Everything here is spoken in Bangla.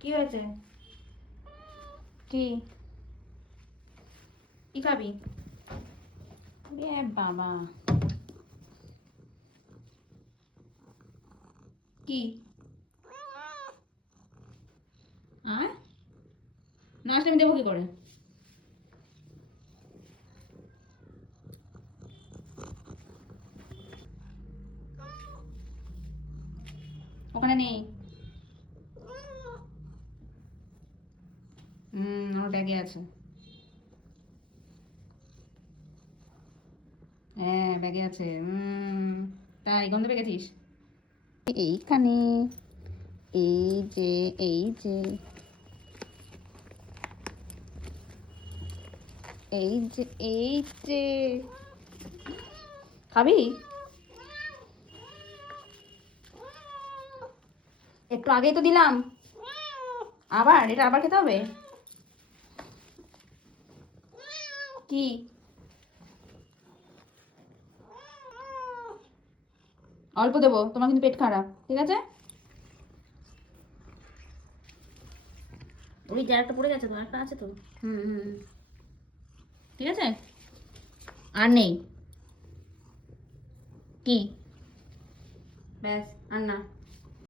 কি হয়েছে? কি কি খাবি? এ বাবা, কি আয় না আসলে আমি দেবো কি করে? ওখানে নেই। আমার ব্যাগে আছে। হ্যাঁ ব্যাগে আছে। তাই গন্ধ পেয়েছিস? এইখানে, এই যে, এই যে, এই যে, এই যে, খাবি? একটু আগেই তো দিলাম। আবার এটা আবার খেতে হবে? কি? অল্প দেবো, তোমার কিন্তু পেট খারাপ, ঠিক আছে? ওই যে একটা পড়ে গেছে তো, একটা আছে তো। হুম হুম হুম। ঠিক আছে, আর নেই। কি? ব্যাস, আর না।